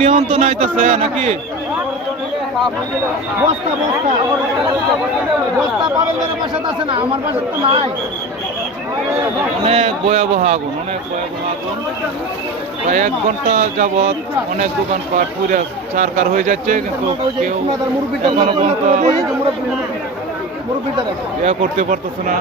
নিয়ন্ত্রণ হইতেছে নাকি? বস্তা বস্তা বস্তা পাবেন পাশে আছে না, আমার পাশে তো নাই। অনেক ভয়াবহ আগুন, অনেক ভয়াবহ আগুন। প্রায় 1 ঘন্টা যাবৎ অনেক দোকানপাট পুরো ছারখার হয়ে যাচ্ছে, কিন্তু কেউ এখনো পর্যন্ত ইয়ে করতে পারতেছে না।